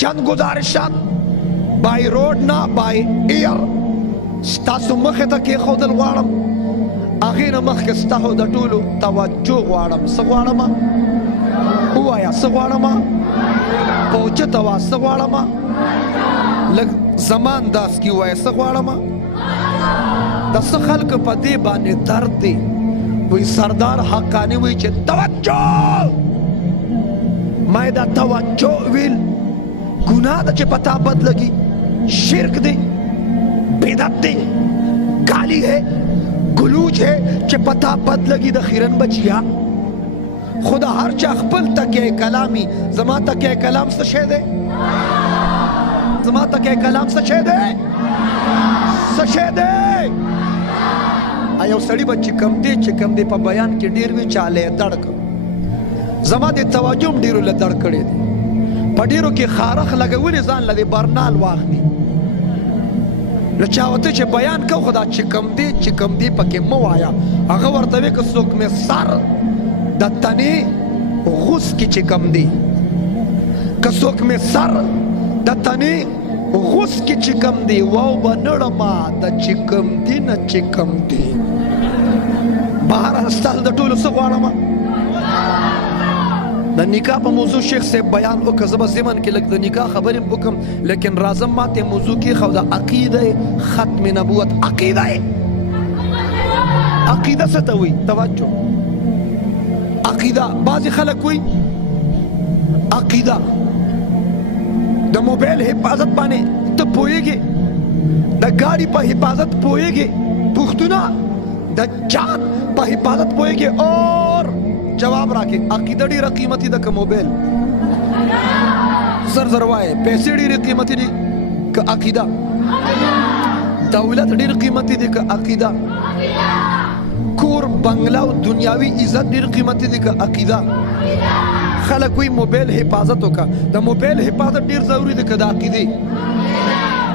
چند گزارشات بای روډ نه بای ایر ستاسو مخې ته کېښودل غواړم. هغې نه مخکې ستاسو د ټولو توجه غواړم. څه غواړم؟ ووایه څه غواړم؟ په اوچته وه څه غواړم؟ لږ زما انداز کې ووایه څه غواړم؟ د څه خلکو په دې باندې درد دی وی سردار حقانی وی چې توجه ما دا توجه ویل گناه ده چې پتا بد لگی شرک دی بدعت دی گالی ہے گلوچ ہے چې پتا بد لگی د خیرن بچیا خدا هر چا خپل تکیه کلامی زما تکیه کلام څه شی دی زما تکیه کلام څه شی دی څه شی دی یو سړی به چې کم دی په بیان کې ډېر وي چاله یې دړ کړ زما د توجه هم ډېرو له دړ کړی دی په ډېرو کې خارخ لګولي ځان له دې برنال واخلي نو چا ورته چې بیان کو خو دا چې کم دی پکې مه وایه هغه ورته وی که څوک مې سر د تنې غوس کې چې کم دی که څوک مې سر د تنې غوس کې چې کم دی واو به نړما د چې کم دی نه چې کم دی بهر ستاسو د ټولو څه غواړم د نکاح په موضوع شیخ صاحب بیان وکړه زه به ضمن کې لږ د نکاح خبرې هم وکړم لیکن راځم ماته موضوع کېښو د عقیده ختم نبوت عقیده څه ته وایي توجه عقیده بعضې خلک وایي عقیده د موبایل حفاظت باندې ته پوهېږې د ګاډي په حفاظت پوهېږې پوښتنه د جان په حفاظت پوهېږې اور جواب راکې عقیده ډېره قیمتي ده که موبایل زر وایې پیسې ډېرې قیمتي دي که عقیده دولت ډېر قیمتي دی که عقیده کور بنگله او دنیاوي عزت ډېر قیمتي دی که عقیده خلک وایي موبایل حفاظت وکړه د موبایل حفاظت ډېر ضروري دی که د عقیدې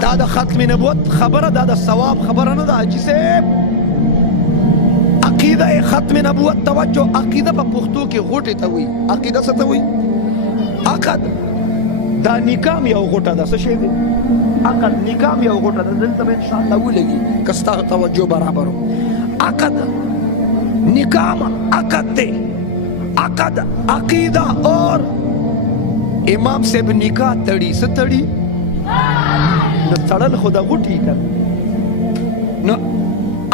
دا د ختم نبوت خبره دا د ثواب خبره نه ده حاجي صاحب عقیده ختم نبوت توجه عقیده په پښتو کې غوټې ته وایي عقیده څه ته وایي عقد دا نکاح یو غوټه ده څه شی دی عقد نکاح یو غوټه ده دلته به انشاءالله ولګي که ستا توجه برابر عقد نکاح عقد دی عقد عقیده اور امام صاحب نکاح تړي څه تړي نو تړل خو د غوټې که نو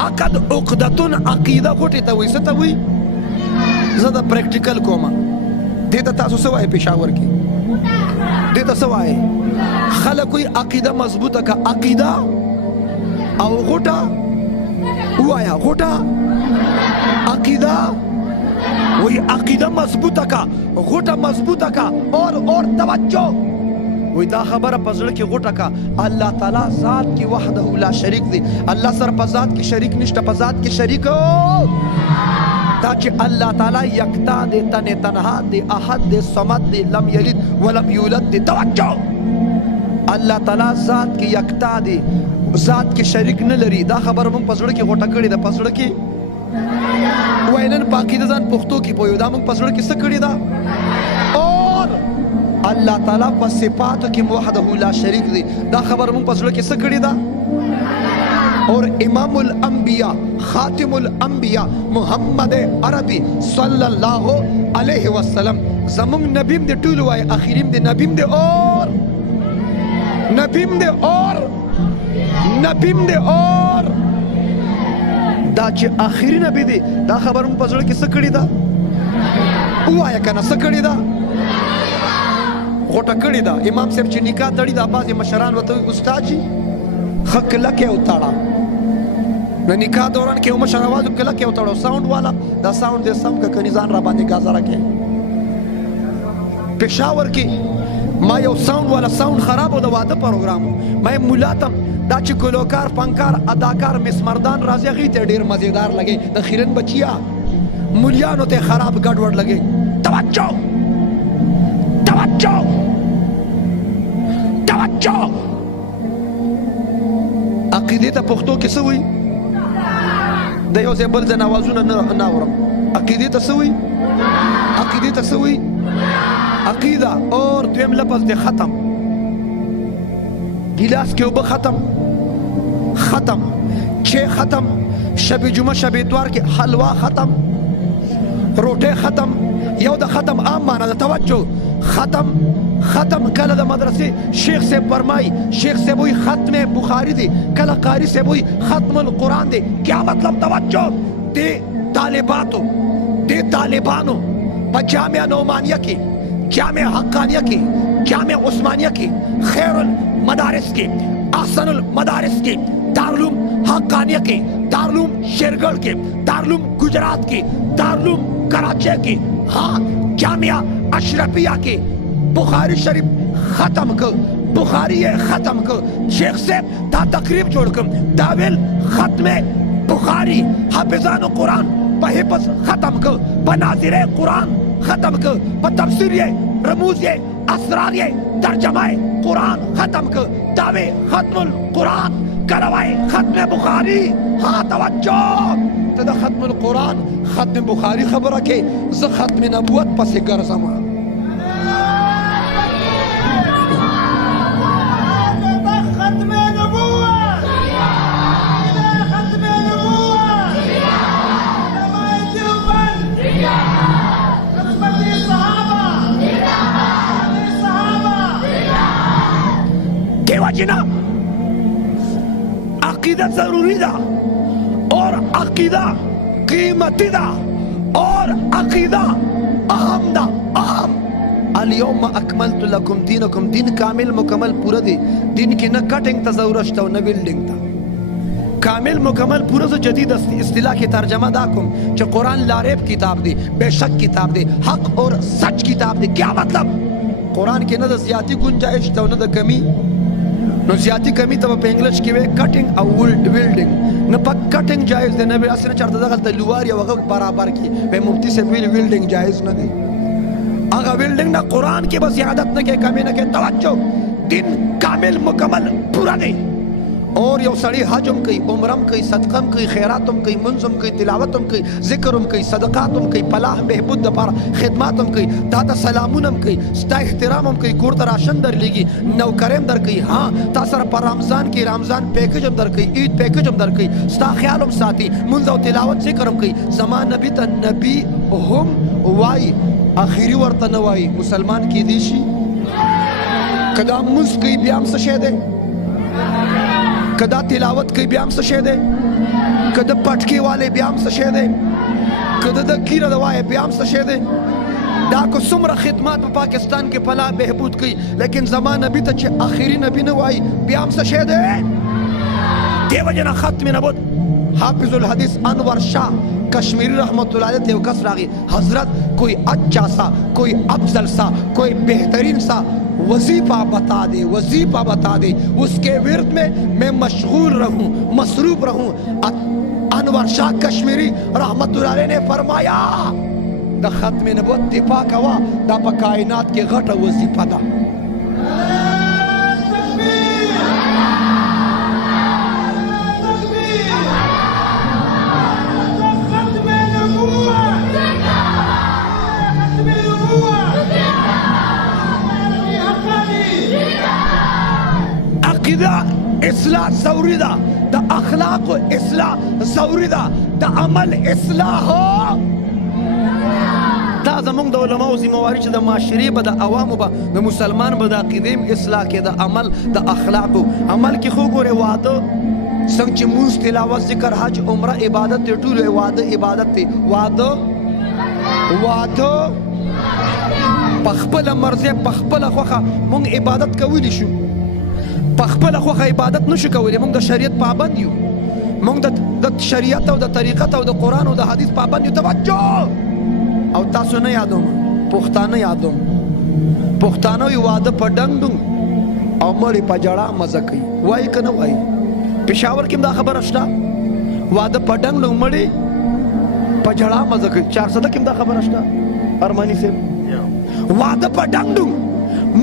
عقد عقدتون عقیده غوټې ته وایي څه ته وایي زه د پریکټیکل کوم دې ته تاسو څه وایئ پېښور کې دې ته څه وایئ خلک وایي عقیده مضبوطه که عقیده او غوټه ووایه غوټه عقیده وی عقیده مضبوطه کا غوټه مضبوطه کا اور توجه وی دا خبره په زړه کې غوټه کا الله تعالی ذات کې وحده لا شریک دی الله سره په ذات کې شریک نشته په ذات کې شریک دا چې الله تعالی یکتا دی تنها دی احد دی صمد دی لم یلد ولم یولد دی توجه الله تعالی ذات کې یکتا دی ذات کې شریک نه لري دا خبره موږ په زړه کې غوټه کړې ده په زړه کې وینن پاکی ده ځان پښتو کې پویو دا موږ په زړه کې څه کړي ده اور الله تعالی په صفاتو کې وحده لا شریک دی دا خبره موږ په زړه کې څه کړي ده اور امام الانبیاء خاتم الانبیاء محمد عربی صلی الله علیه وسلم زمونږ نبیم دی ټول وای اخریم دی نبیم دی اور نبیم دی اور نبیم دی اور دا چې آخري نبی دی دا خبر مو په زړه کې څه کړې ده ووایه که نه څه کړې ده غوټه کړې ده امام صاحب چې نکاح تړي دا بعضې مشران ورته وایي استاد جي ښه کلکې وتړه د نکاح دوران کې یو مشر اواز وکړي کلکې وتړه ساونډ والا دا ساونډ دې سم که کني ځان را باندې ګازره کې پېښور کې ما یو ساونډ والا ساونډ خراب و د واده پروګرام ما یې ملا ته دا چې ګلوکار فنکار اداکار مسمردان راځي هغې ته ډېر مزېدار لګي د خیرن بچیا مولیانو ته خراب ګډوډ لګي توجه توجه توجه عقیدې ته پښتو کې څه وایي د یو ځای بل ځای آوازونه نه اورم عقیدې ته څه وایي عقیدې ته څه وایي عقیده اور دویم لفظ دی ختم गिलास के اوبه ختم چه ختم شب جمعه شب اتوار کې حلوا ختم روټه ختم یو د ختم عام معنا د توجه ختم کله د مدرسې شیخ صاحب فرمای شیخ صاحب وی ختم بخاری دی کله قاری صاحب وی ختم القرآن دی کیا مطلب توجه دی طالبانو په جامعه نعمانیه کې جامعه حقانیه کې جامعه عثمانیه کې خیر المدارس کې احسن المدارس کې دارالعلوم حقانیه کې دارالعلوم شیرگढ़ کې دارالعلوم گجرات کې دارالعلوم کراچی کې ہاں جامعہ اشرفیہ کے بخاری شریف ختم کر بخاری ختم کر شیخ صاحب دا تقریب جوڑ کر داویل ختم بخاری حافظان قرآن پا حفظ ختم کر پا ناظر قرآن ختم کر پا تفسیر رموز اسرار ترجمہ قرآن ختم کر داوی ختم القرآن کروائے ختم بخاری ہاں توجہ تدا ختم القرآن ختم بخاری خبر رکھے ز ختم نبوت پس گرزم کے وجنا عقیدہ ضروری دا اور عقیدہ قیمتی دا اور عقیدہ اہم دا اہم اليوم اکملت لکم دینکم دین کامل مکمل پورا دی دین کی نہ کٹنگ تزورشتا و نہ بلڈنگ تا کامل مکمل پورا سے جدید اصطلاح کی ترجمہ دا کم چا قرآن لاریب کتاب دی بے شک کتاب دی حق اور سچ کتاب دی کیا مطلب قرآن کی نہ دا زیادی گنجائش تا و نہ دا کمی نو زیادی کمی تا پا انگلش کی وے کٹنگ او ویلڈنگ نو پا کٹنگ جائز دے نبی اصلا چارتا دا غلطا لوار یا وغا برابر کی وے مفتی سے ویلڈنگ جائز نہ دی اگا ویلڈنگ نہ قرآن کی بس زیادت نہ کہ کمی نہ کہ توجہ دن کامل مکمل پورا دی اور یو سڑی حجم کئی عمرم کئی صدقم کئی خیراتم کئی منظم کئی تلاوتم کئی ذکرم کئی صدقاتم کئی پلاح بہبود دپار خدماتم کئی دادا سلامونم کئی ستا احترامم کئی کورتا راشن در لیگی نوکرم در کئی ہاں تا سر پر رمضان کی رمضان پیکجم در کئی عید پیکجم در کئی ستا خیالم ساتی منظر و تلاوت ذکرم کئی زمان نبی تا نبی ہم وائی آخری ورطا نوائی مسلمان کی دیشی کدا منز کئی بیام سشے دے کدا تلاوت کئی بیام سشے دے کدا پٹکی والے بیام سشے دے کدا دا گیر دوائے بیام سشے دے دا کو سمر خدمات پاکستان کے پلا بہبود کئی لیکن زمان نبی تا چھے آخری نبی نوائی بیام سشے دے دے وجہ ختم نبود حافظ الحدیث انور شاہ کشمیری رحمت اللہ علیہ تیو کس راگی حضرت کوئی اچھا سا کوئی افضل سا کوئی بہترین سا وظیفہ بتا دے اس کے ورد میں مشغول رہوں مصروف رہوں انور شاہ کشمیری رحمت اللہ علیہ نے فرمایا دا ختم نبوت دفاع کوا دا پا کائنات کے غٹ وظیفہ دا عقیدہ اصلاح ضروری دا دا اخلاق اصلاح ضروری دا دا عمل اصلاح ہو دا زمونږ د علماء ذمہواری چې د معاشرې به د عوامو به د مسلمان به د عقیدې اصلاح کې د عمل د اخلاقو عمل کې خو ګورې واده څنګه چې مونځ تلاوت ذکر حج عمره عبادت دی ټول واده عبادت دی واده په خپله مرضیه په خپله خوښه مونږ عبادت کولی شو په خپله خوښه عبادت نشو کولی مونږ د شریعت پابند یو مونږ د شریعت او د طریقت او د قرآن او د حدیث پابند یو توجه او تاسو نه یادوم پښتانه یادوم پښتانه یو واده په ډنګ ډنګ او مړی په جړه مزه کوي وایي که نه وایي پېښور کې هم دا خبره شته واده په ډنګ ډنګ مړی په جړه مزه کوي 400 کې هم دا خبره شته ارماني صاحب واده په ډنګ ډنګ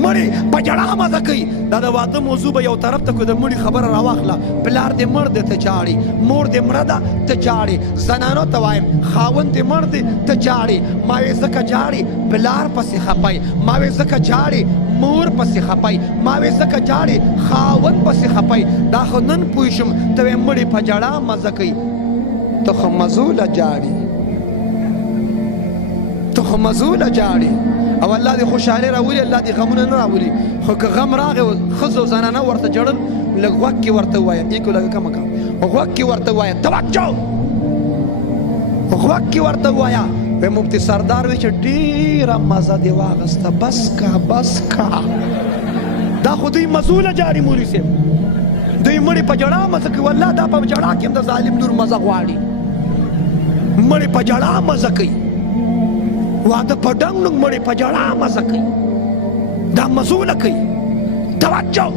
مړی په جړه مزه کوي دا د واده موضوع به یو طرف ته کو د مړي خبره راواخله پلار دې مړ دی ته جاړي مور دې مړه ده ته جاړي زنانو ته وایم خاوند دې مړ دی ته جاړي ما وې ځکه جاړي پلار پسې خپای ما وې ځکه جاړي مور پسې خپای ما وې ځکه جاړې خاوند پسې خپای دا خو نن پوه شم ته وې مړې په جړا مزه کوي ته خو مزوله جاړې او الله دې خوشحالي راولي الله دې غمونه نه راولي خو که غم راغی ښځو زنانه ورته جړل لږ غوږ کې ورته ووایه ایکو لږه کمه کړه غوږ کې ورته ووایه توجه غوږ کې ورته ووایه وی مفتی سردار وی چې ډېره مزه دې واغسته بس کا دا خو دوی مزوله جاري مولوي صاحب دوی مړې په جړا مزه کوي والله دا په جړا کې هم د ظالم لور مزه غواړي مړې په جړا مزه کوي واده په ډنګ نوږ مړې په جړا مزه کوي دا مزوله کوي توجه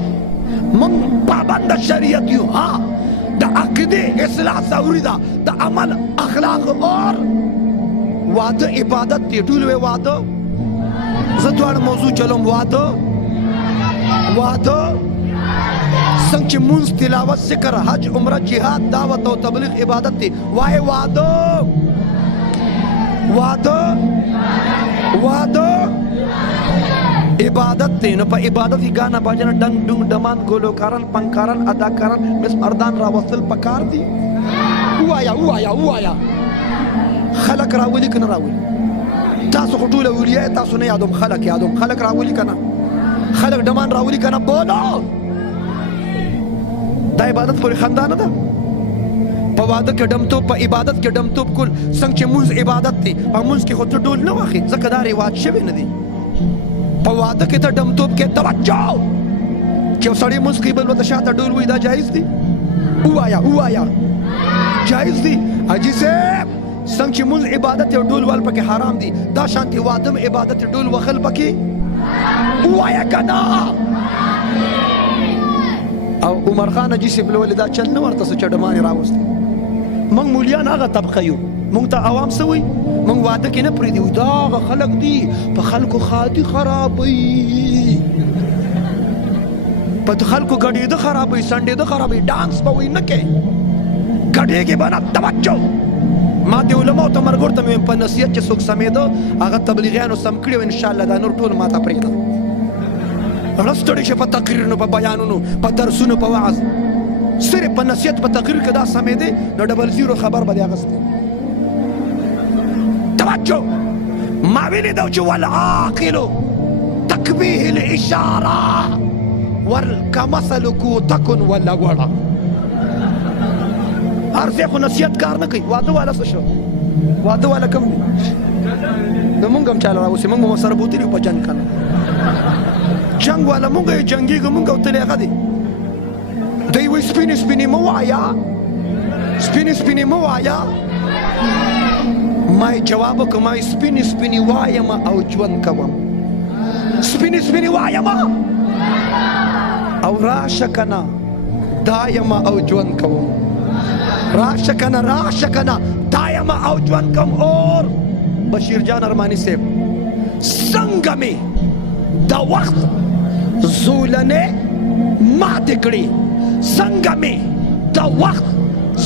موږ پابند شریعت یو ها د عقیدې اصلاح ضروري ده د عمل اخلاق اور واده عبادت دی ټول وی واده زه دواړه موضوع چلوم واده څنګه چې مونځ تلاوت ذکر حج عمره جهاد دعوت او تبلیغ عبادت دی وای واده عبادت دی نو په عبادت کې ګانا باجنه ډنګ ډنګ ډمان ګلوکاران پنکاران اداکاران مس مردان راوستل پکار دی وایا خلق راولي کنه راولي تاسو خو ټول اولیاء تاسو نه یادوم خلق راولي کنه خلق ډمان راولي کنه بولو دا عبادت پورې خندانه ده په واده کې ډمتوب په عبادت کې ډمتوب کول څنګه چې مونځ عبادت دی په مونځ کې خو ته ډول نه واخې ځکه دا رواج شوی نه دی په واده کې ته ډمتوب کې توجه چې سړی مونځ کوي بل ورته شاته ډول وایي دا جایز دی ووایا جایز دی حاجي صاحب څنګه چې مونږ عبادت او ډول وال پکې حرام دي دا شانتي وادم عبادت ډول وخل پکې وایا کنه او عمر خان حاجي صاحب له دا چل نه ورته څه چډمانه راوست موږ مولیان هغه طبقه یو موږ ته عوام سوي موږ واده کې نه پریدي دا خلک دي په خلکو خادي خرابوي په خلکو ګډې ده خرابوي سنډې ده خرابوي ډانس به وي نه کې ګډې کې به نه توجه ما د علماء ته مرګ ورته مې په نصیحت چې څوک سمېده هغه تبلیغیانو سم کړي او انشاءالله دا نور ټول ما ته پرېږده رستړی شه په تقریرونو په بیانونو په درسونو په وعظ صرف په نصیحت په تقریر کې دا سمېدی نو 00 خبر به دې اخیستی توجه ما ویلي ده چې والعاقل تکبیه الاشاره ورکمثلکو تکن ولا وړه ارزه خو نصیحت کار نه کوي واده والا څه شو واده والا کم دی نو مونږ هم چاله راوسي مونږ هم سره بوتلي په جنګ کنه جنګ والا مونږ یې جنګېږو مونږ او تلې هغه دی دوی وایي سپینې مه وایه ما یې جواب وکړه ما یې سپینې وایم او ژوند کوم سپینې وایم او راشه کنه دا یم او ژوند کوم راشه کنه دایم او ژوند کوم اور بشیر جان ارمانی صاحب څنګه مې د وخت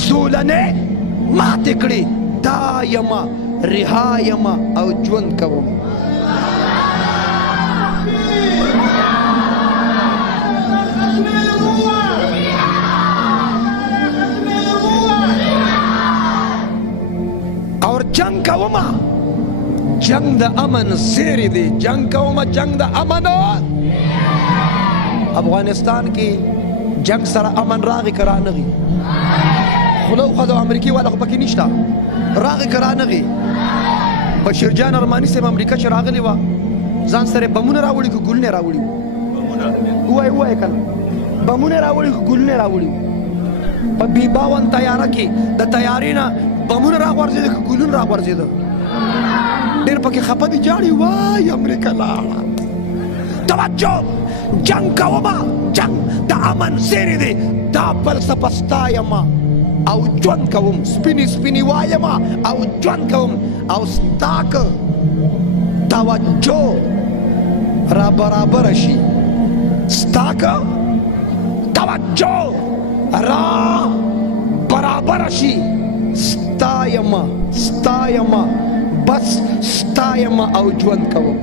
زولنې ماتې کړې دایم رهایم او ژوند کوم اور جنگ کوما جنگ د امن زیری دی جنگ د امن افغانستان کې جنگ سره امن راغی کرانغي خلو خدو امریکای والا خو پکې نشته راغی کرانغي بشیر جان ارمانی صاحب امریکا چې راغلی و ځان سره بمونه راوړي کو ګلونه راوړي وای کنه بمونه راوړي کو ګلونه راوړي په بي 52 تیاره کې د تیارې نه بمونه راغورځېده که ګلونه راغورځېده ډېر پکې خفه دي جاړي وای امریکا لاړه توجه جنگ کومه جنگ د امن زیری دی دا فلسفه ستایم او ژوند کوم سپینې وایم او ژوند کوم او ستاکه توجه را برابر شي ستاکه توجه را برابر شي ستایم بس ستایم او ژوند کوم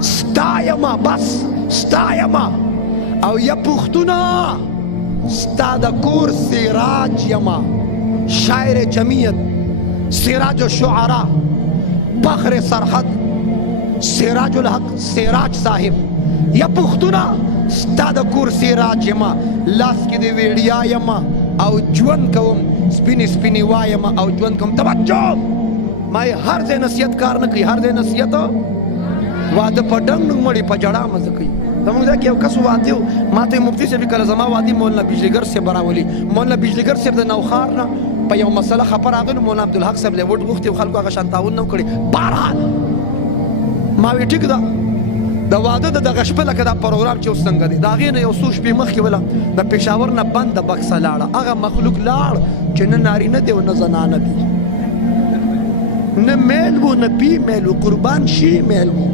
ستایما بس ستایما او یا پختونا ستا د کور سراج یما شاعر جمعیت سراج الشعراء فخر سرحد سراج الحق سراج صاحب یا پختونا ستا د کور سراج یما لاس کې دی ویډیا یما او ژوند کوم سپینې سپینې وایم او ژوند کوم توجه ما هر ځای نصیحت کار نه کوي هر ځای نصیحت واده په ډنګ ډنګ مړي په جړا مزه کوي زموږ دا کې یو کس واده و ما ته مفتي صاحب کله زما وادي مولانا بجلیګر صاحب راولي مولانا بجلیګر صاحب د نوخار نه په یو مسله خبر راغلی مولانا عبدالحق صاحب له وټ غوښتي خلکو هغه شان تعاون نه کړي بهرحال ما وی ټیک ده د واده د دغه شپه لکه دا پروګرام چې اوس څنګه دی د هغې نه یو څو شپې مخکې وله د پېښور نه بنده بکسه لاړه هغه مخلوق لاړ چې نه نارینه دی او نه زنانه دی نه میل و نه فیمیل و قربان شي میل و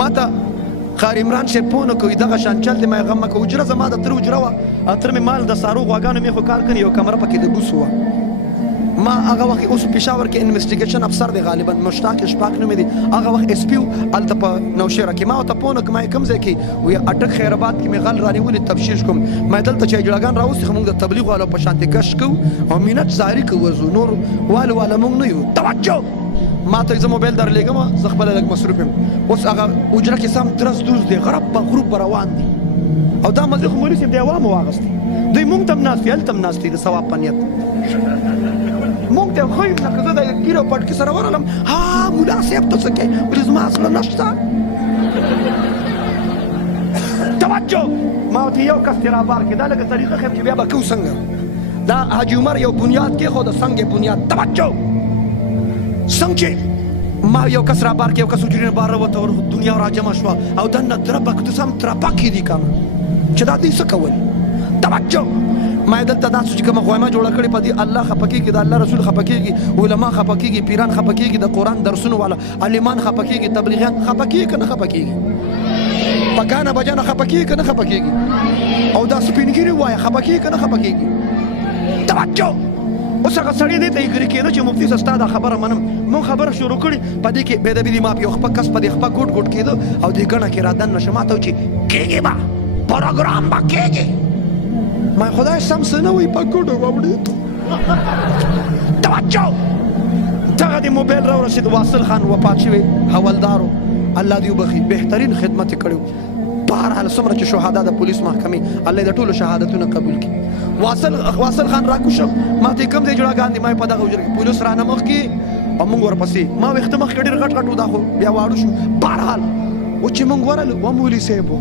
ما ته قاری عمران صاحب پوه نه کوي دغه شان چل دی ما یې غم مه کوه حجره زما د تره حجره وه تره مې مال د سارو غواګانو مې خو کار کړی یو کمره پکې د بوس وه ما هغه وخت اوس پېښور کې انویسټیګیشن افسر دی غالبا مشتاق اشفاق نومې دی هغه وخت اس پي و هلته په نوشهره کې ما ورته پوه نه کړم ما یې کوم ځای کې وایي اټک خیرآباد کې مې غل رانیولې تفتیش کوم ما یې دلته چې اجړاګان راوستي خو موږ د تبلیغ والو په شانتې ګشت کوو او مینت زاري کوو ځو نور والو والا موږ نه یو توجه ما ته زه موبایل درلېږم زه خپله لږ مصروف یم اوس هغه حجره کې سم درز دوز دی غرب په غروب به روان دي او دا مزې خو مولي صاحب د عوامو واغېستې دوی موږ ته هم ناست دي هلته هم ناست دي د ثواب په نیت مونږ ته خو یې لکه زه د ګیر او پټکي سره ورغلم ها ملا صاحب ته څه کوې ولې زما اصله نشته توجه ما ورته یو کس تې رابار کړې دا لکه طریقه ښیم چې بیا به کوو څنګه دا حاجي عمر یو بنیاد کېښود سنګ بنیاد توجه څنګه چې ما یو کس رابار کړې یو کس حجرې نه بار راوته دنیا راجمع شوه او دننه دربک ته سم ترپکې دي که نه چې دا دوی څه کول توجه ما دلته دا چې کومه خوایمه جوړه کړې په دې الله خفه کېږي د الله رسول خفه کېږي علما خفه کېږي پیران خفه کېږي د قرآن درسونو والا عالمان خفه کېږي تبلیغیان خفه کېږي که نه خفه کېږي په ګانه بجانه خفه کېږي که نه خفه کېږي او دا سپینګیري ووایه خفه کېږي که نه خفه کېږي توجه اوس هغه سړی دې ته اګري کېده چې مفتي صاحب ستا دا خبره منم مونږ خبره شروع کړې په دې کې بېدبي دي ما په یو خپه کس په دې خپه ګوټ ګوټ کېده او دې ګڼه کې را دننه شه ما ته و چې کېږي به پروګرام به کېږي ما خدای سم څه نه وایي په ګوډو وبړېدو توجه دغه د موبایل راورسېد واصل خان وفات شوی حولدارو الله دې وبخي بهترین خدمت یې کړی بهرحال څومره چې شهدا د پولیس محکمې الله د ټولو شهادتونه قبول کړي واصل خان راکوشم ما ته کوم ځای جوړاګان دي ما په دغه حجره کې پولیس رانه مخکې او موږ ورپسې ما ویښته مخکې ډېر غټ غټ و دا خو بیا واړو شو بهرحال و چې موږ ورغلو و مولي صاحب و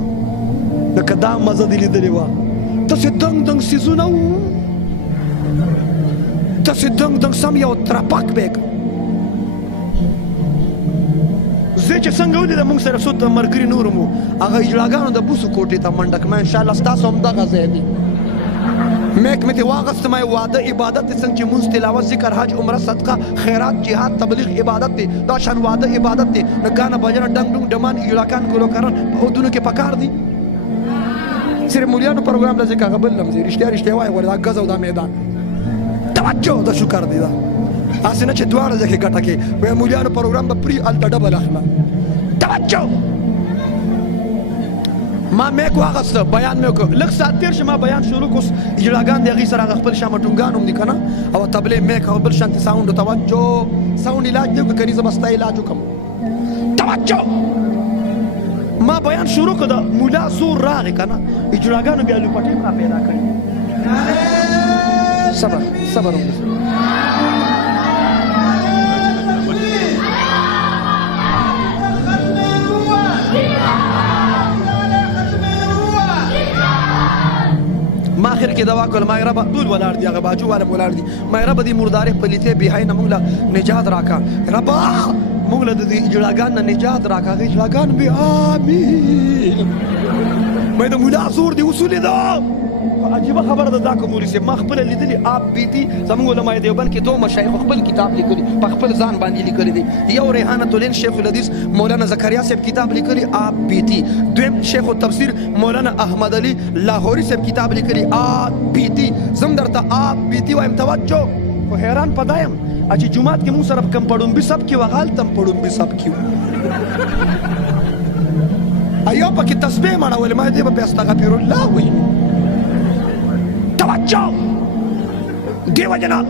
لکه دا مزه دې لیدلې وه داسې دنګ دنګ څیزونه وو داسې دنګ دنګ سم یو ترپک بیګ زه چې څنګه ولیده موږ سره څو ملګري نور مو هغه اجړاګانو د بوسو کوټې ته منډه کړم انشاءالله ستاسو همدغه ځای دی میک مې ترې واغېسته ما واده عبادت دی څنګه چې مونځ تلاوت ذکر حج عمره صدقه خیرات جهاد تبلیغ عبادت دی دا شان واده عبادت دی نه ګانه بجنه ډنګ ډنګ ډمان اجړاګان ګلوکاران په ودونو کې پکار دي صرف مولیانو پروګرام له ځکه هغه بل لمځي رښتیا رښتیا وایي ور دا ګز او دا میدان توجه د شکر دی دا هسې نه چې دواړه ځای کې ګټه کې وایي مولیانو پروګرام به پرې هلته ډبل اخله توجه ما میک واغسته بیان مې وکړ لږ ساعت تېر شو ما بیان شروع کړ اوس اجړاګان د هغې سره هغه خپل شامه ټونګان هم دي که نه او تبلې میک او بل شانتې ساونډ توجه ساونډ علاج دی که کني زه به ستا علاج وکړم توجه ما بیان شروع کړ د مولا زور راغی که نه اجړاګانو بیا لوپټې را پیدا کړي صبر صبر ما اخر کې دوا کول ما رب ټول ولاړ دي هغه باجو والا ولاړ دي ما رب دې مردارې پلیته بهای نه موږ له نجات راکا رب موږ له دې اجړاګان نه نجات راکا هغه اجړاګان به امين مې د مولا زور دی اصول دا عجیب خبره ده دا کوموري سي ما خپل لیدلي آپ بیتی زموږ علماء دیوبند کې دوه مشایخ خپل کتاب لیکلي په خپل ځان باندې لیکلي دي یو ریحانۃ العین شیخ الحدیث مولانا زکریا صاحب کتاب لیکلي آپ بیتی دویم شیخ التفسیر مولانا احمد علی لاهوري صاحب کتاب لیکلي آپ بیتی زم درته آپ بیتی وایم توجه خو حیران پدایم اچھی جمعات کې مونږ سره کم پړون به سب کې وغال تم پړون به سب کې ایو پکې تسبیح مړول ما دې په استغفر الله وی توجه دیو جنا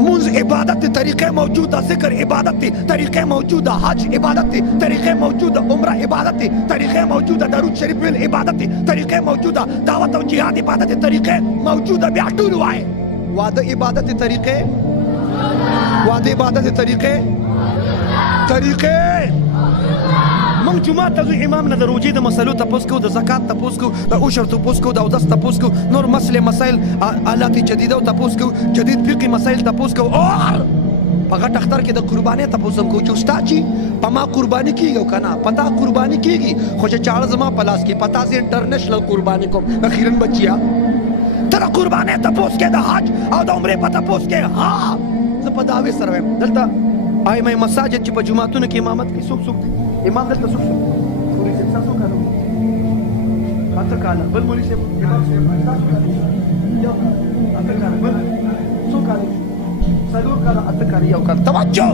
منز عبادت طریقے موجود ہے ذکر عبادت طریقے موجود ہے حج عبادت طریقے موجود ہے عمرہ عبادت طریقے موجود ہے درود شریف ول عبادت طریقے موجود ہے دعوت و جہاد عبادت طریقے موجود ہے بیا ټول وای وعده عبادت طریقے وعده عبادت طریقے من جمعه ته امام نه دروجي د مسلو تاسو کو د زکات تاسو کو د عشر تاسو کو د اودس تاسو کو نور مسائل آلات جديده او تاسو کو جديد فقهي مسائل تاسو کو اور پغه تختر کې د قرباني تاسو کو چې استاد جی پما قرباني کیږي کنه پتا قرباني کیږي خو چې چاړه زما پلاس کې پتا سي انټرنیشنل قرباني کوم اخیرا بچیا تر قرباني تاسو کې د حج او د عمره پتا تاسو کې ها زه په داوي سره دلته آی مې مساجد چې په جمعهتونو کې امامت کوي څوک امام دلته څوک پولیس تاسو کالو اته کاله بل پولیس امام تاسو کالو یو اته کاله بل څوک کالو څلور کاله اته کاله یو کاله توجه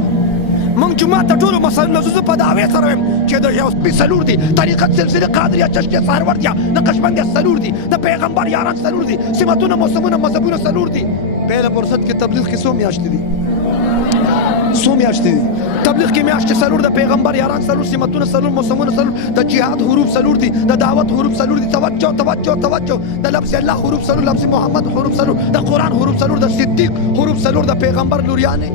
من جمعه ته ټول مسائل زو په دعوی سره چې د یو سلور دي طریقت سلسله قادریه چشتیه سروردیه نقشبندیه سلور دي د پیغمبر یاران سلور دي سمتونه موسمونه مذهبونه سلور دي په فرصت کې تبلیغ کې څو میاشتې دي تبلیغ کې میاشتې سلور د پیغمبر یاران سلور سمتونه سلور موسمونه سلور د جهاد حروف سلور دي د دعوت حروف سلور دي توجه د لفظ الله حروف سلور لفظ محمد حروف سلور د قران حروف سلور د صدیق حروف سلور د پیغمبر لوریانه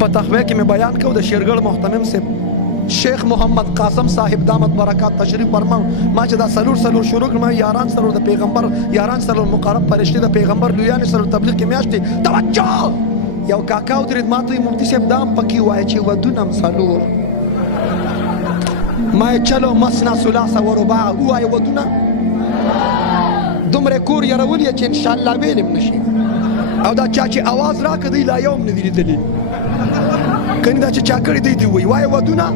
په تخوی کې مې بیان کو د شیرګل محتمم سے شیخ محمد قاسم صاحب دامت برکات تشریف فرما ما چې دا سلور شروع کړم یاران سلور د پیغمبر یاران سلور مقرب فرشتي د پیغمبر لویانه سلور تبلیغ کې میاشتې توجه یو کاکا او درې ماته مفتی صاحب دام پکې وای چې ودونم سلور ما چلو مسنا ثلاثه و رباع وای ودونه دومره کور يرولې چې ان شاء الله ویلم نشي او دا چا چې आवाज راکړي لا یوم نه دی لیدلی کني دا چې چا کړی دی وای ودونه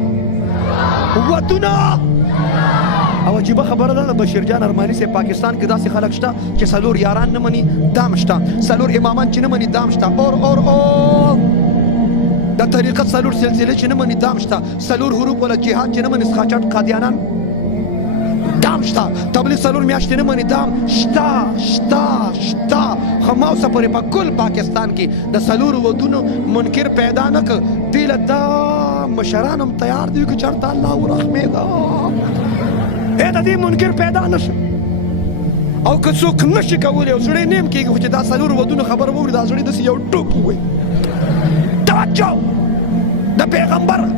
او عجیبه خبره ده بشیر جان ارمانی سے پاکستان کې داسې خلک شته چې سلور یاران نه مني دام شته سلور امامان چې نه مني دام شته اور د طریقت سلور سلسله چې نه مني دام شته سلور حروف ولا جهاد چې نه مني سخاچټ قادیانان دام شته تبلیغ سلور میاشتې نه مني دام شته خماوسه پرې په کل پاکستان کې د سلور ودونو منکر پیدا نه ک دیل دا مشرانم تیار دی چې چرته الله ورحمه دا دا دې منکر پیدا نشه او که څوک نشي کولی او سړی نیم کېږي خو چې دا څلور ودونو خبر واوري دا سړی داسې یو ټوپ ووایي توجه د پیغمبر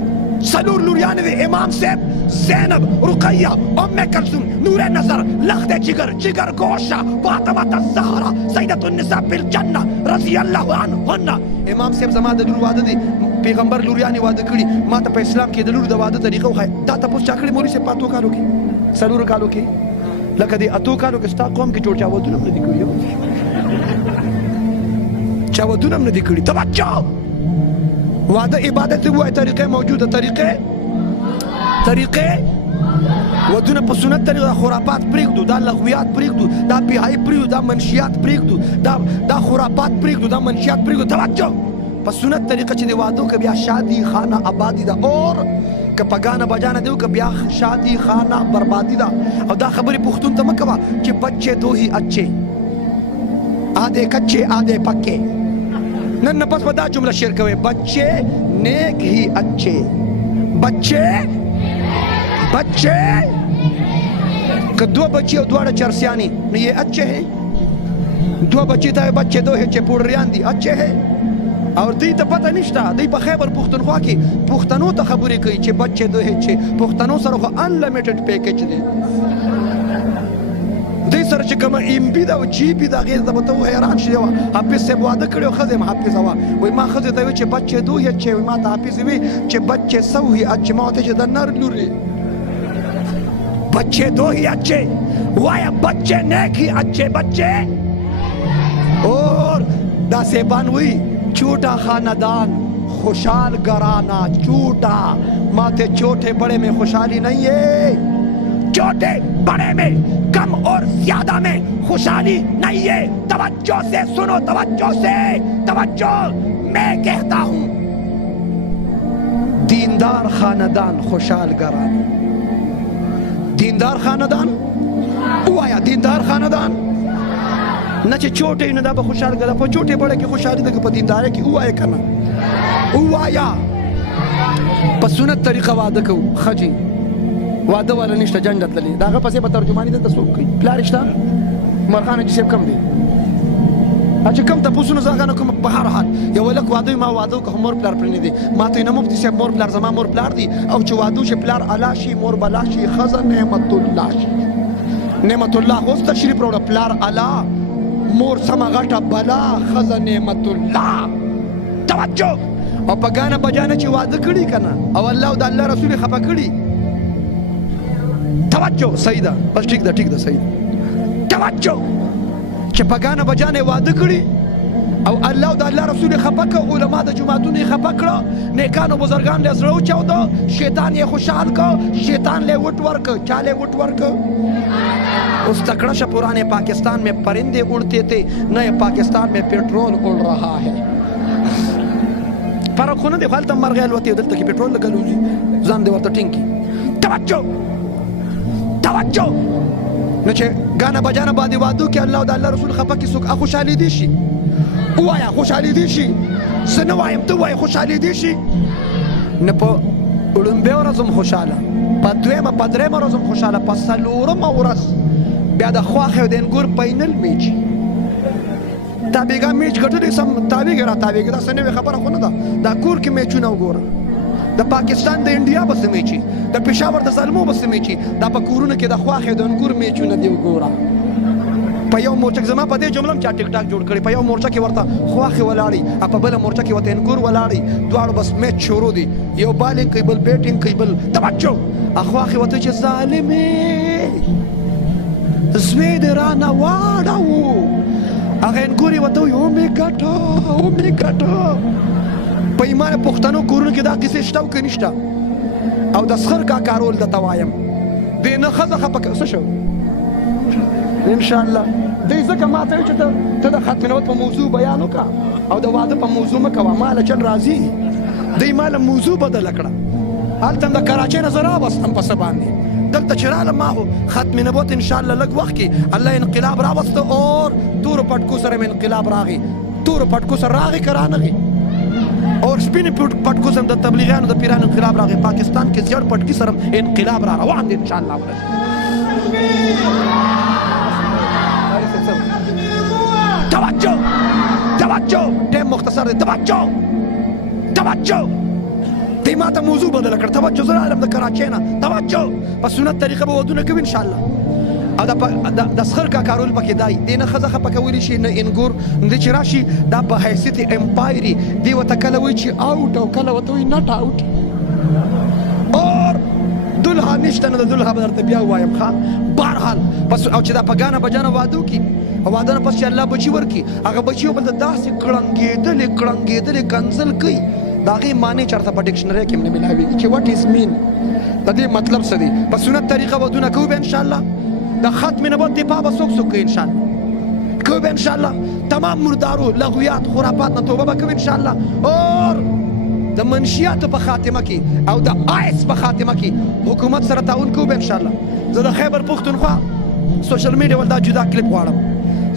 څلور لوریانې دي امام صاحب زینب رقیه ام کلثوم نور نظر لخت جگر گوشه فاطمه الزهرا سیدة النساء بالجنه رضی الله عنهن امام صاحب زما د لور واده دي پیغمبر لوریانې واده کړي ما ته په اسلام کې د لور د واده طریقه وښایه دا تپوس چا کړې مولوي صاحب په اتو کالو کې سلور کالو کې لکه د اتو کالو کې ستا قوم کې جوړ چا ودونه هم نه دي کړي توجه وعده عبادت وای طریقې موجوده طریقې ودونه په سنت طریقه خرافات پرېږدو دا لغویات پرېږدو دا بیهایي پرېږدو دا منشیات پرېږدو دا خرافات پرېږدو دا منشیات پرېږدو توجه په سنت طریقه چې د وادو کې بیا شادي خانه آبادی ده اور که په ګانا بجانا دیو که بیا شادی خانه بربادی ده او دا خبرې پښتون ته مه کوه چې بچے دو ہی اچھے آدھے کچے آدھے پکے نن پس په دا جمله شعر کوي بچے نیک ہی اچھے بچے که دو بچی او دواړه چرسیانی نو یہ اچھے ہیں دو بچی ته بچے دو ہے چې پوډریان دي اچھے ہیں اور دوی ته پته نشته دوی په خیبر پښتونخوا کې پښتنو ته خبرې کوي چې بچے دو ہے چې پښتنو سره خو انلیمیټډ پیکیج دی دوی سره چې کومه ایم بي ده او جی بي ده هغې ته به ته حیران شې حافظ صاحب واده کړی او ښځه یې حافظه وه وایي ما ښځې ته وایي چې بچے دو ہے چې ما ته حافظ وي چې بچے سو هي اچھے ما ورته چې د نر لورې بچے دو ہی اچھے وایا بچے نیک ہی اچھے بچے اور دا سیبان ہوئی چھوٹا خاندان خوشحال گرانا چھوٹا ماتے چھوٹے بڑے میں خوشحالی نہیں ہے چھوٹے बड़े में कम और ज्यादा में खुशहाली नहीं है। तवज्जो से सुनो, तवज्जो से, तवज्जो। मैं कहता हूं दीनदार खानदान खुशहाल घराना, दीनदार खानदान हुआ, दीनदार खानदान न चे छोटे न दा खुशहाल गला पर छोटे बड़े की खुशहाली तक पर दीनदार की हुआ है करना हुआ या पर सुन्नत तरीका वादा को खजी वादा वाला निष्ठा जंडत लली दागा पसे पर तर्जुमानी द सुक प्लारिश्ता मरखाना जिसे कम दे अच्छा कम तपुसु न जागा न कम बहार हाल या वलक वादो मा वादो को मोर प्लार प्रनी दे मा तो न मुफ्ती से मोर प्लार जमा मोर प्लार दी او چې وادو چې پلار علاشي مور بلاشي خزن نعمت الله نعمت الله اوس تشریف وروړه پلار الا مور سما غټه بلا خزن نعمت الله. توجه او پګانه بجانه چې واده کړی کنه او الله او د الله رسول خپه کړی. توجه صحیح ده بس ٹھیک ده ٹھیک ده صحیح. توجه چې پګانه بجانه واده کړی او الله او د الله رسول خپه کړ، علما د جماعتونو خپه کړ، نیکانو بزرگان له زړه چاوده، شیطان یې خوشحال کړ، شیطان له وټ ورک، چاله وټ ورک. उस तकड़ा सा पुराने पाकिस्तान में परिंदे उड़ते थे, नए पाकिस्तान में पेट्रोल उड़ रहा है. फर्क होना दे फालतू मर गया लोटे उधर तक पेट्रोल लगा लूजी जान दे वाला टिंकी. तवज्जो तवज्जो नचे गाना बजाना बादी वादू के अल्लाह और अल्लाह रसूल खपा की सुख खुशहाली दीशी وایا خوشحالي دي شي زه وایم ته وای خوشحالي دي شي نه په لومبه ورځم خوشاله په دویمه په درېمه ورځم خوشاله په څلورمه ورځ بیا د خواښې د انګور پینل میچ تابېګا میچ ګټلې سم تابېګ را تابېګ دا څه نوې خبره خو نه ده دا کور کې میچونه وګوره د پاکستان د انډیا بس میچي د پېښور د زلمو بس میچي دا په کورونو کې د خواښې د انګور میچونه دی وګوره په یو مورچه زما په دې جمله چې ټیک ټاک جوړ کړي په یو مورچه کې ورته خواخه ولاړی په بل مورچه کې وته انګور ولاړی دواړو بس میچ شروع دي یو بالینګ کوي بل بیټینګ کوي بل توجه اخواخه وته چې ظالمې زوید رانه واړو هغه انګوري وته یو می ګټو په ایمان پښتنو کورونو کې دا کیسه شته او کې نشته او د سخر کا کارول د توایم دینه خزه خپک څه شو ان شاء الله دې ځکه ما ته چې ته د ختم نوبت په موضوع بیان وکړه او د واده په موضوع مکه مال چل راځي دې مال موضوع بدل کړه هلته د کراچۍ نه زرا واستم په سبانه دلته چراله ما ختم نوبت ان شاء الله لږ وخت کې الله انقلاب راوسته اور تور پټکو سره انقلاب راغی تور پټکو سره راغی کرانغي اور سپین پټکو سره د تبلیغیانو د پیرانو انقلاب راغی پاکستان کې زیړ پټکی سره انقلاب را روان دي ان شاء الله توجه توجه ټیم مختصر دی توجه دې ما ته موضوع بدل کړ توجه زه عالم د کراچۍ نه توجه په سنت طریقه به ودونه کوي ان شاء الله او د سخر کا کارول پکې دای دینه خزه خپکولی شي نه انګور د چې راشي دا په حیثیت امپایری دی وته کله وی چې آوټ او کله وته وی ناٹ آوټ اور دلها نشته نه د دلها به درته بیا وایم ښه بهرحال بس او چې دا په ګانه بجانه وادو کی واده نه پس چې الله بچي ورکي هغه بچي بل داسې کړنګېدلې کنزل کوي د هغې معنی چېرته په ډکشنرۍ کې هم نه ملاوېږي چې وټ از مین د دې مطلب څه دی په سنت طریقه ودونه کوو به انشاءالله د ختم نبوت دفاع به څوک کوي انشاءالله کوو به انشاءالله تمام مردارو لغویات خرافات نه توبه به کوو انشاءالله اور د منشیاتو په خاتمه کې او د آیس په خاتمه کې حکومت سره تعاون کوو به انشاءالله زه د خیبر پښتونخوا سوشل میډیا ول دا جدا کلیپ غواړم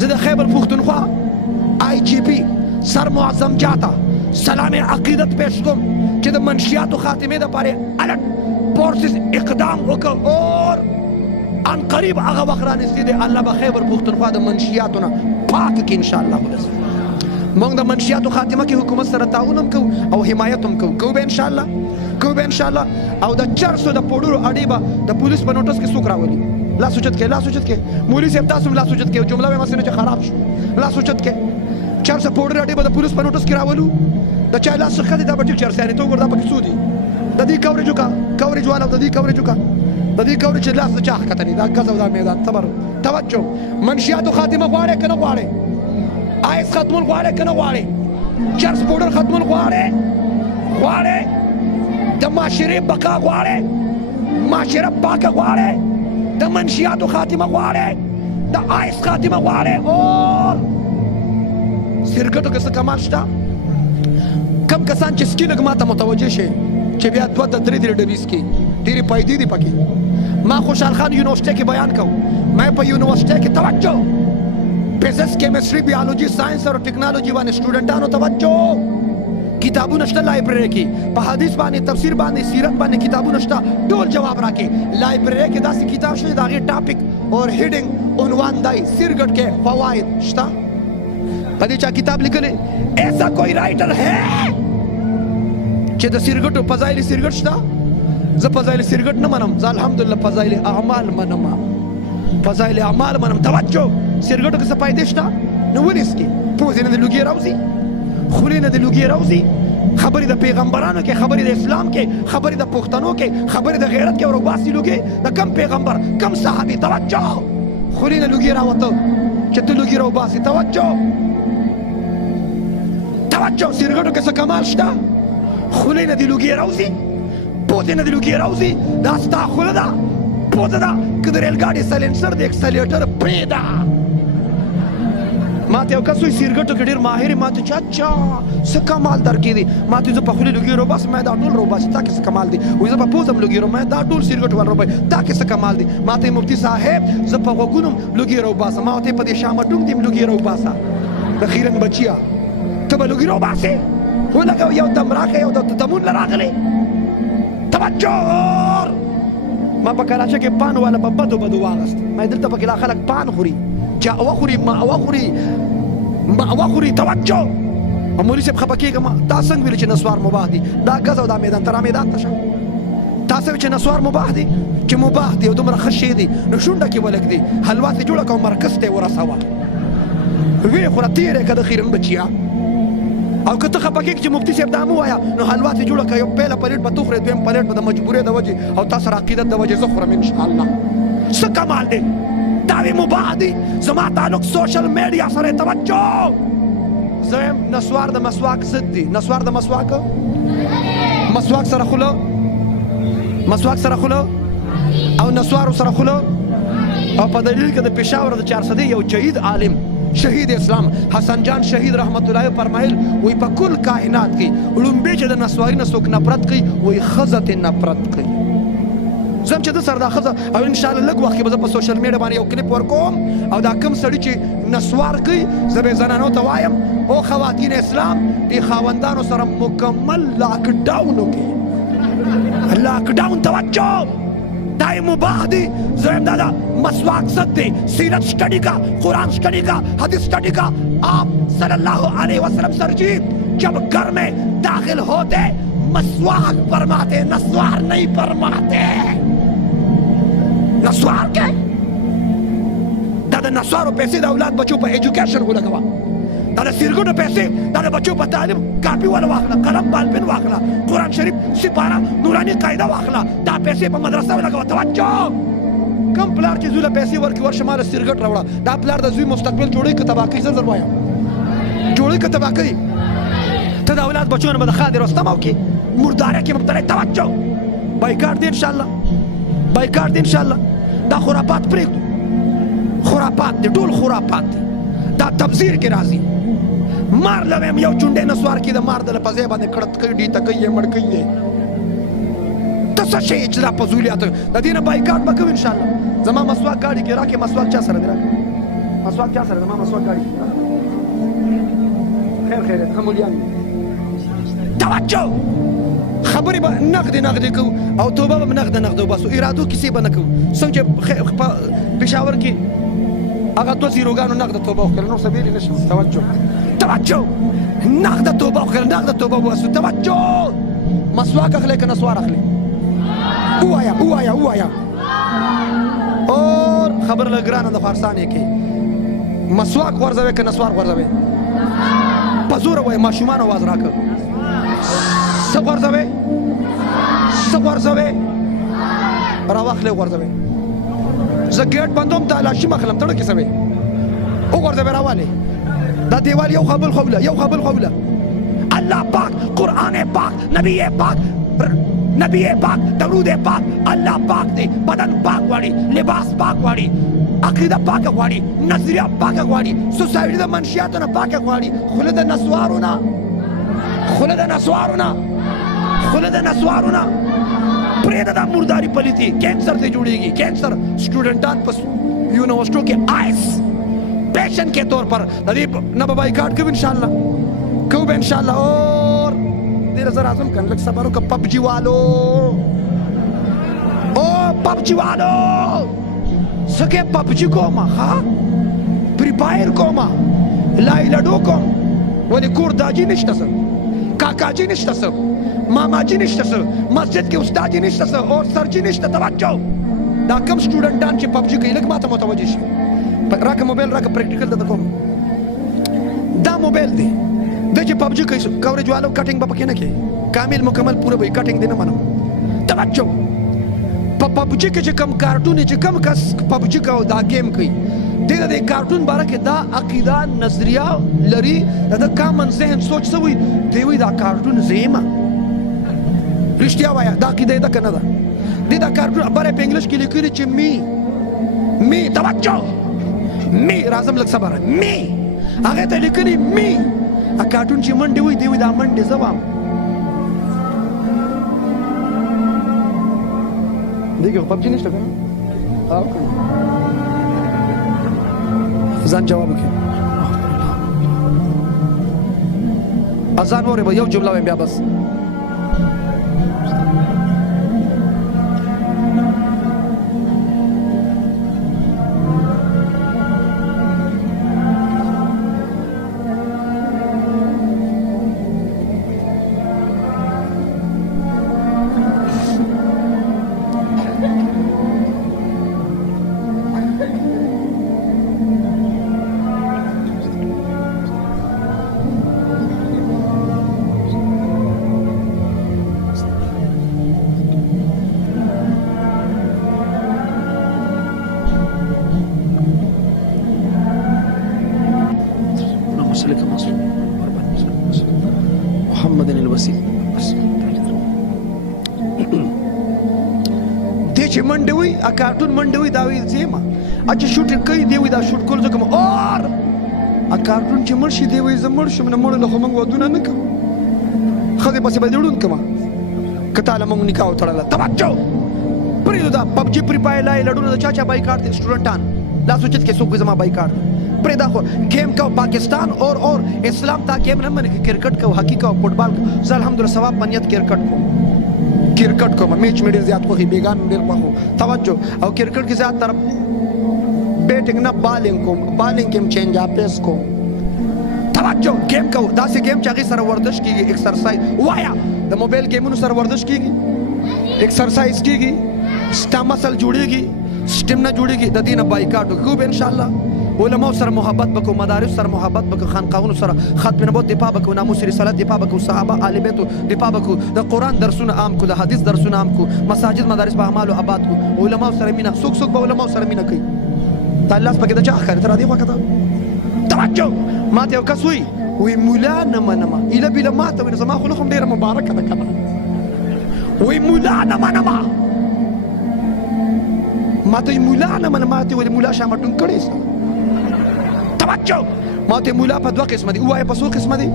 زه د خیبر پښتونخوا آی جی پی سر معظم جاتا سلام عقیدت پیش کوم چې د منشیاتو خاتمه لپاره الټ فورسز اقدام وکړ اور ان قریب هغه وخت رانیستی دی الله به خیبر پښتونخوا د منشیاتو نه پاک کې ان شاء الله موږ د منشیاتو خاتمه کې حکومت سره تعاون هم کوو او حمایت هم کوو به ان شاء الله او د چرسو د پوډرو اډې به د پولیس په نوټس کې څوک راولي لا سوچت کې مولوی صاحب تاسو لا سوچت کې جمله مې مسنه چې خراب شو لا سوچت کې چرسه پوډر اډې به د پولیس په نوټس کې راولو د چا لاس څخه دا به ټیک چرسه نه تو ګردا پکې سودي د دې کوریج والا د دې کوریج لاس د چا حق ته دا غزو دا میدان صبر توجه منشیاتو خاتمه غواړي کنه غواړي آیس ختمول غواړي کنه غواړي چرس پوډر ختمول غواړي د معاشره بقا غواړي معاشره پاکه غواړي د منشیاتو خاتمه غواړې د آیس خاتمه غواړې اور سرګټو کې څه کمال شته کم کسان چې سکي لږ ما ته متوجه شي چې بیا 2 د 3 ډبې سکي ډېرې پیدې دي پکې ما خوشحال خان یونیورسټۍ کې بیان کوم ما په یونیورسټۍ کې توجه فزکس کیمستري بیولوژي ساينس او ټیکنالوژي باندې سټوډنټانو توجه کتابونه شته لایبرری کې په حدیث باندې تفسیر باندې سیرت باندې کتابونه شته ټول جواب راکې لایبرری کې داسې کتاب شته دا غي ټاپک اور هیډینګ عنوان دی سرګټ کې فواید شته پدې چا کتاب لیکلې ایسا کوئی رائټر ہے چې د سرګټو فضایل سرګټ شته زه فضایل سرګټ نه منم زه الحمدلله فضایل اعمال منم فضایل اعمال منم توجه سرګټو کې څه فائدې شته نو ولې سکي پوزې نه د لوګي راوځي خولې نه د لوګي راوځي خبرې د پیغمبرانو کې خبرې د اسلام کې خبرې د پښتنو کې خبرې د غیرت کې وروباسي لوګي د کم پیغمبر کم صحابي توجه خولې نه لوګي راوته چې ته لوګي راوباسي توجه سرګټو کې څه کمال شته خولې نه د لوګي راوځي پوزې نه د لوګي راوځي دا ستا خوله ده پوزه ده که د ریل ګاډي سلنسر د اکسلیټر پرېږده ما ته یو کس وایي سرګټو کې ډېر ماهر ما ته چې اچھا څه کمال درکې دي ما ته زه په خولې لوګي روباسم ما دا ټول روباسي تا کې څه کمال دي وایي زه په پوزم لوګي ما دا ټول سرګټو باندې روباسي تا کې څه کمال دي ما ته مفتي صاحب زه په غوږونو لوګي روباسم ما ته په دې شامه ډوم دې لوګي روباسه د خیرن بچیا ته به لوګي روباسې ولکه یو دم راکې یو د دمون راغلی توجه ما په کراچۍ کې پان والا په بدو بدو واغست ما دلته پکې لا خلک پان خوري جاوه خوري ماوه خوري توجه مولوي صاحب خفه کېږم تا څنګه ویل چې نسوار مباح دي دا ګز او دا میدان ته را میدان ته شه تاسو چې نسوار مباح دي چې مباح دي او دومره ښه شی دي نو شونډه کې ولګ دي حلوا ترې جوړه کړه او مرکز ته یې ورسوه ویې خوره تېره که د خیرن بچیا او که ته خفه کېږې چې مفتي صاحب دا مه وایه نو حلوا ترې جوړه کړه یو پیله پلیټ به ته خورې دویم پلیټ به د مجبورۍ د وجې او تا سره عقیدت د وجې زه خورم انشاءالله څه کمال دی داوی مباح دی زما تعلق سوشل میډیا سره توجه زم نسوار د مسواک ضد دی نسوار د مسواک سره خوله او نسوار سره خوله او په دلیل کې د پېښور د 400 یو شهید عالم شهید اسلام حسن جان شهید رحمت الله فرمایل وی په کل کائنات کې لومبي چې د نسواري نه څوک نفرت کوي وی ښځه ترې نفرت کوي زم چې د سر دا ښځه او انشاءالله لږ وخت کې به زه په سوشل میډیا باندې یو کلیپ ورکوم او دا کم سړي چې نسوار کوي زه به یې زنانو ته وایم او خواتین اسلام دې خاوندانو سره مکمل لاکډاون وکړي لاکډاون توجه دا یې مباح دي زم دا مسواک ضد دی سیرت اسٹڈی کا قرآن اسٹڈی کا حدیث اسٹڈی کا آپ صلی اللہ علیہ وسلم سرجیت جب گھر میں داخل ہوتے مسواک فرماتے نسوار نہیں فرماتے نسوار کے دا نسوارو پیسې د اولاد بچو په ایجوکیشن ولګوه دا د سرګټو پیسې دا د بچو په تعلیم کاپي ول واخله قلم بالپن واخله قرآن شریف سپاره نوراني قاعده واخله دا پیسې په مدرسه ولګوه توجه کم پلار چې زوی له پیسې ورکړي ورشه ما له سرګټ راوړه دا پلار د زوی مستقبل جوړوي که تباه کوي زه در وایم جوړوي که تباه کوي ته د اولاد بچو نه به د خادر رستم او کې مرداره کې مبتلا توجه بایکاټ دی انشاءالله دا خرافات پرېږدو خرافات دی ټول خرافات دی دا تبذیر کې راځي مار لویم یو چونډې نسوار کې د مار د په ځای باندې کړت کوي ډي ته کوي یې مړ کوي یې ته څه شی چې دا فضولیات د دې نه بایکاټ به کوو انشاءالله زما مسواک ګاډي کې راکې مسواک چا سره دی راکې مسواک چا سره زما مسواک ګاډي خیر ښه مولیان توجه خبرې به نغدې کوو او توبه به نغده وباسو ارادو کیسې به نه کوو څنګه چې پېښور کې هغه 2 زیروګانو نغده توبه وکړل نور څه ویلې نه شم توجه نغده توبه وکړل نغده توبه وباسو توجه مسواک اخلي که نسوار اخلي ووایا اور خبر لګرانه د فارسانې کې مسواک غورځوي که نسوار غورځوي په زوره وایي ماشومان اواز راکړه څه غورځوي راواخلې غورځوي زه ګیټ بندوم تا لاشي مخلم تړه کې سوي وغورځوي راوالې دا دیوال یو خبل خوله الله پاک قرآن پاک نبی پاک نبی پاک درود پاک الله پاک دی بدن پاک غواړي لباس پاک غواړي عقیده پاک غواړي نظریه پاک غواړي سوسایټي د منشیاتو نه پاک غواړي خوله د نسوارو نه پرېږده دا مرداري پلیتي کینسر ته جوړېږي کینسر سټوډنټان په یونیورسټو کې آئس پیشن के तौर पर न बाइकाट कब इंशाल्लाह और तेरे जरा आजम कन लग सबरों का पबजी वालो सके पबजी को मा हाँ फ्री फायर को मा लाई लडो को वाले कुर्दाजी निश्ता सर काकाजी निश्ता सर मामाजी निश्ता सर मस्जिद के उस्तादी निश्ता सर और सरजी निश्ता तवज्जो दा कम स्टूडेंटान चे पबजी के लग माता मुतवज्जि शे राका मोबाइल राका प्रैक्टिकल दा कोम दा मोबाइल दे چې پبجي کوي کورج والو کټینګ به پکې نه کوي کامل مکمل پوره به کټینګ دی نه منم توجه په پبجي کې چې کم کارټون چې کم کس پبجي کو دا گیم کوي د کارټون باره کې دا عقیده نظریه لري دا کامن ذهن سوچ سوی دی وی دا کارټون زېما رښتیا وایا دا عقیده ده کنه دا کارټون بره په انګلیش کې لیکلي چې می توجه می راځم لږ صبر می هغه ته لیکلي می ا کارټون چې منډه وي دی دا منډه زوام دیګه پبجي نشته کنه ځان جواب وکړه اذان وره به یو جمله وایم بیا بس محمد الوسیل دې چې منډه وي ا کارټون منډه وي دا وی زما ا چې شوټ کوي دی وی دا شوټ کول ځکه اور ا کارټون چې مرشي دی وی زمړ شم نه مړ له موږ ودونه نه کوم خدای پسې بدلون کما کته له موږ نکاح وتړل توجه پریو دا پبجي پری پای لای لډونه چاچا بایکاټ دي سټوډنټان لا سوچت کې څوک زما بایکاټ پریدا خو گیم کا پاکستان اور اسلام تا گیم نه من کرکٹ کا هاکی کا فوټبال زه الحمدلله ثواب پنیت کرکٹ کو میچ میں زیات کو بیگان ډیر په توجه او کرکٹ کې زیات طرف بیٹنگ نه بالینګ کې چینج اپس کو توجه گیم کا داسې گیم چې هغه سره ورزش کیږي ایکسرسایز وایا د موبایل گیمونو سره ورزش کیږي ایکسرسایز کیږي سټامسل جوړیږي سټیمنا جوړیږي د دینه بایکاټ کو به ان شاء الله علماء سره محبت بکو مدارس سره محبت بکو خانقاهونو سره ختم نبوت دفاع بکو ناموس رسالت دفاع بکو صحابه آل بیت دفاع بکو د قران درسونه عام کو د حدیث درسونه عام کو مساجد مدارس به اعمال او آباد کو علماء سره مینا څوک به علماء سره مینا کوي تعالی پکې د چا خیر تر دې وخت توجه ما ته کس وی مولا نه منما اله بلا ما ته زما خلخم ډیره مبارکه ده کنه وی مولا نه منما ما ته مولا نه منما ته وی مولا شامټون کړي توجه ما ته مولا په دوه قسمه دي وای په څو قسمه دي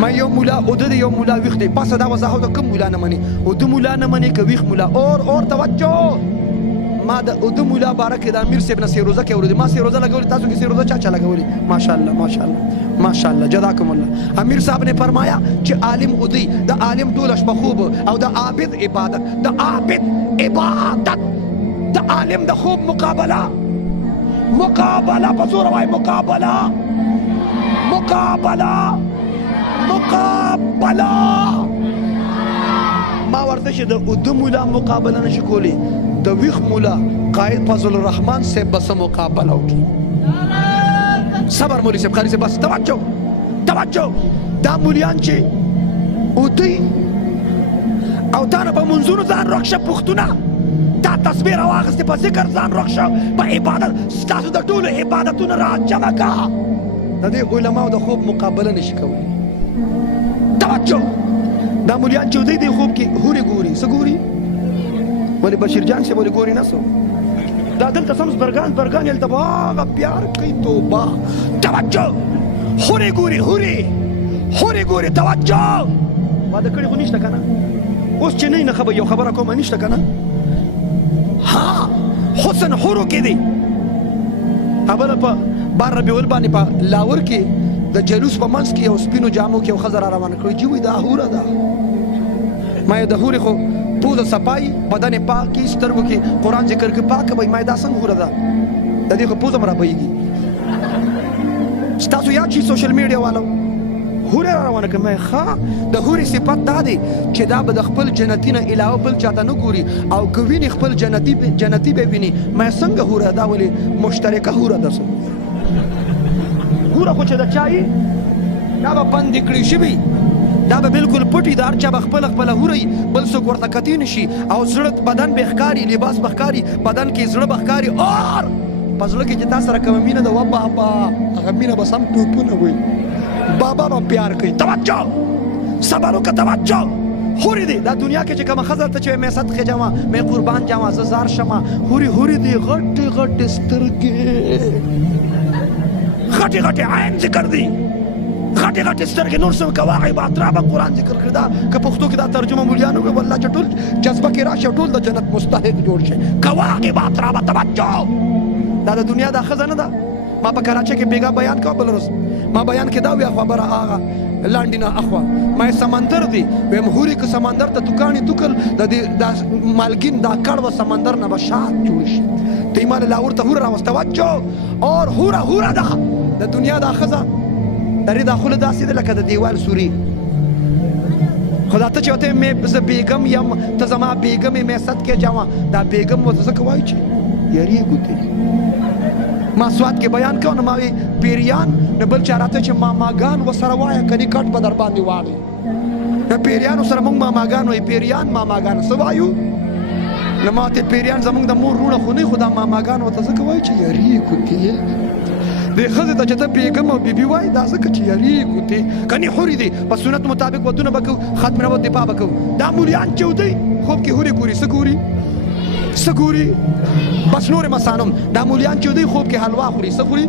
ما یو مولا او د یو مولا ویخ دی پس دا وضاحت کوم مولا نه مني او د مولا نه مني کوي مولا اور توجه ما د د مولا بارک د امیر صاحب نه سیروزه کې ورته ما سیروزه لګول تاسو کې سیروزه چا لګولي ماشاءالله جزاکم الله امیر صاحب نے فرمایا چې عالم ودی د عالم دولش بخوب او د عابد عبادت د عالم د خوب مقابله بزور وای مقابله ما ورته چې د مولا مقابله نشي کولی د ویخ مولا قائد فضل الرحمن سے بس مقابله وکي صبر مولوی صاحب خالي صاحب بس توجه دا مولیان چې ودی او دا نه په منځونو ځان رخصه پښتونه دا تصویر واغسته په ذکر ځان رخصه په عبادت ستاسو د ټولو عبادتونو راجمع کا د دې علماء د خوب مقابله نشي کولی توجه دا مولیان چې دی خوب کې هوري ګوري څه ګوري ولې بشیر جان سے ولې ګوري نه سو دا دلته سمس برګان یل دبا پیار کوي توبه توجه هوري ګوري هوري ګوري توجه واده کړي خو نشته کنه اوس چې نه خبر یو خبره کوم نشته کنه ها حسن حورو کې دی اوبله په بار ربیع باندې په لاور کې د جلوس په منځ کې یو سپینو جامو کې یو ښځه را روانه کړې چې وایي دا حوره ده ما یې د حورې خو پوزه صفایي بدن یې پاکي سترګو کې قرآن ذکر کې پاکه وایي ما یې دا څنګه حوره ده د دې خو پوزه م رابهیږي ستاسو یاد شي سوشل میډیا والو حورې را روانه کړې ما یې ښه د حورې صفت دا دی چې دا به د خپل جنتي نه علاوه بل چاته نه ګوري او که ویني خپل جنتي به ویني ما یې څنګه حوره دا ولې مشترکه حوره ده حوره خو چې د چایي دا به بندې کړې شوي دا به بالکل پټي د هر چا به خپله حوره بل څوک ورته کتې نه شي او زړه بدن به ښکاري لباس به ښکاري بدن کې زړه به ښکاري اور په زړه کې چې تا سره کومه مینه ده و بابا هغه مینه به سم ټوپونه وي بابا به پیار کوي توجه صبر وکړه توجه حورې دی دا دنیا کې چې کومه ښځه ته چې مې صدقې جمه مې قربان جمه زه زار شمه حورې دی غټې سترګې غټې عین ذکر دی غټې سترګې نور څه کوه عبادت را به قرآن ذکر کړي دا که پښتو کې دا ترجمه مولیانو وکړي والله چې ټول جذبه کې راشي او ټول د جنت مستحق جوړ شي کوه عبادت را به توجه دا د دنیا دا ښځه نه ده ما په کراچۍ کې بیګا بیان کوه بل ورځ ما بیان کې دا وی خبره هغه لاندې نه اخوا ما سمندر دی ویم حورې که سمندر ته توکاڼې توکل د دې دا مالګین دا کړوه سمندر نه به شات جوړ شي ته یې ما لاور ته حوره راوست توجه اور حوره ده د دنیا دا ښځه درې دا خوله داسې ده لکه د دیوال سوري خدا ته چې ورته زه بیګم یم ته زما بیګم یې مې صدقې جمه دا بیګم ورته ځکه وایي چې یریږو ترې ما سوات کې بیان کوو نو ما وی پیریان نه بل چا راته چې ماماګان ورسره وایه کني کټ به در باندې واړي د پیریانو سره موږ ماماګان وایي پیریان ماماګان څه وایو نو ما ورته پیریان زموږ د مور وروڼه خو نه خو دا ماماګان ورته ځکه وایي چې یریږو ترې دې ښځې ته چې ته بیګم او بیبي وایي دا ځکه چې یریږو ترې کني حورې دی په سنت مطابق ودونه به کوو ختم نبوت دفاع به کوو دا مولیان چې ودی خوب کې حورې ګوري څه ګوري بس نور مسانم دا مولیان چې دوی خوب کې حلوا خوري څه خوري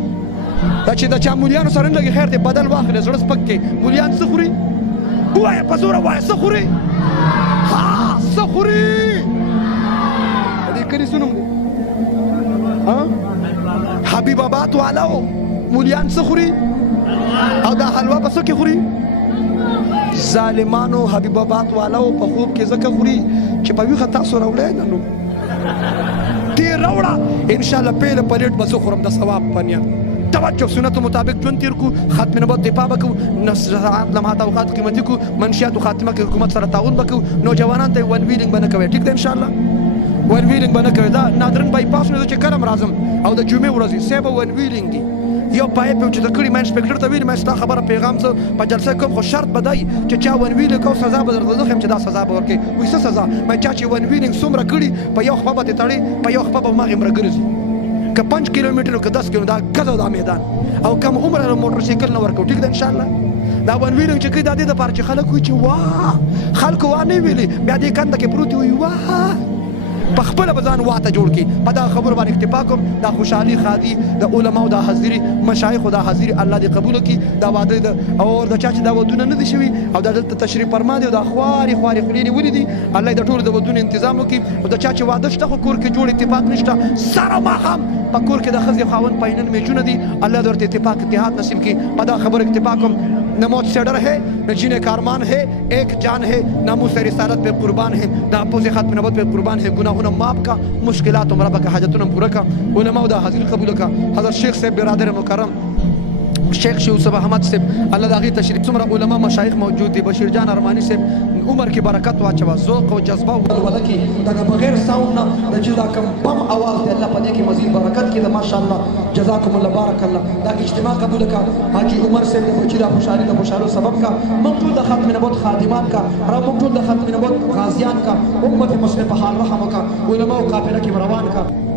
دا چې د چا مولیانو سره نه لګي خیر دی بدل واخلې زړه سپک کې مولیان څه خوري ووایه په زوره وایه څه خوري ها څه خوري د دې کلي څه نوم دی حبیب آباد والاو مولیان څه خوري او دا حلوا په څه کې خوري ظالمانو حبیب آباد والاو په خوب کې ځکه خوري چې په ویښه تاسو راوړی نه نو تیر راوړه انشاءالله پیله پلیټ به زه خورم د ثواب په نیت توجه سنتو مطابق ژوند تیر کو ختم نبوت دفاع به کوو نصرات لمحات اوقات قیمتي کو منشیاتو خاتمه کې حکومت سره تعاون به کوو نوجوانان ته ون ویلینګ به نه کوئ ټیک ده انشاءالله ون ویلینګ به نه کوئ دا نادرن بایپاس نه چې کله م راځم او د جمعې ورځې صاحبه ون ویلینګ دي یو پایپ چې د کړي ما انسپکټر ته ویلي ما ستا خبره پیغام څه په جلسه کوم خو شرط به دی چې چا ون ویلینګ کو سزا به درته زه ښیم چې دا سزا به ورکوي وایي څه سزا ما چا چې ون ویلینګ څومره کړي په یو خپه به ترې تړي په یو خپه به هماغې مره ګرځي که 5 کیلومتر که 10 کیلو دا ګزو دا میدان او کم عمره موټرسایکل نه ورکوو ټیک ده انشاءالله دا ون ویلینګ چې کوي دا دې دپاره چې خلک وایي چې واه خلکو وا نه ویلي بیا دې کنده کې پروت وي واه په خپله به ځان واته جوړ کړي په دغه خبرو باندې اکتفا کوم دا خوشحالي ښادي د علماو دا حاضري مشایخو دا حاضري الله دې قبوله کړي دا واده او د چا چې دا ودونه نه دي شوي او دا دلته تشریف فرما دي او دا خوارې خولې نیولې دي الله د ټولو د ودونو انتظام وکړي او د چا چې واده شته خو کور کې جوړ اتفاق نشته سره ماښام په کور کې د ښځې خاوند پاینن میچونه دي الله دې ورته اتفاق اتحاد نصیب کړي په دغه خبرو اکتفا کوم न मौत से डर है न जीने का अरमान है एक जान है नामूस रिसालत पे कुर्बान है ना अपोज़ ख़त्म नबूवत पे कुर्बान है गुनाहों माफ़ का मुश्किलात उमरा का हाजतों पूरा का उलमा दा हाजिर कबूल का हज़रत शेख साहब बिरादर मुकर्रम शेख यूसुफ अहमद साहब अल्लाह दागी तशरीफ सुमरा उलमा मशाइख मौजूद थे बशीर जान अरमानी साहब उमर की बरकत वाचवा ज़ौक़ और जज्बा वाला की तक बगैर साउंड ना दजुदा कम बम आवाज़ दे अल्लाह पदे की मज़ीद बरकत की माशाअल्लाह जज़ाकुमुल्लाह बारकल्लाह दा इज्तिमा कबूल का हाजी उमर साहब ने बचीदा खुशाली दा खुशालो सबब का मौजूद ख़त्म नबूवत खादिमान का और मौजूद ख़त्म नबूवत गाज़ियान का उम्मत मुस्लिम पर हाल रहम का उलमा और काफिला की रवान का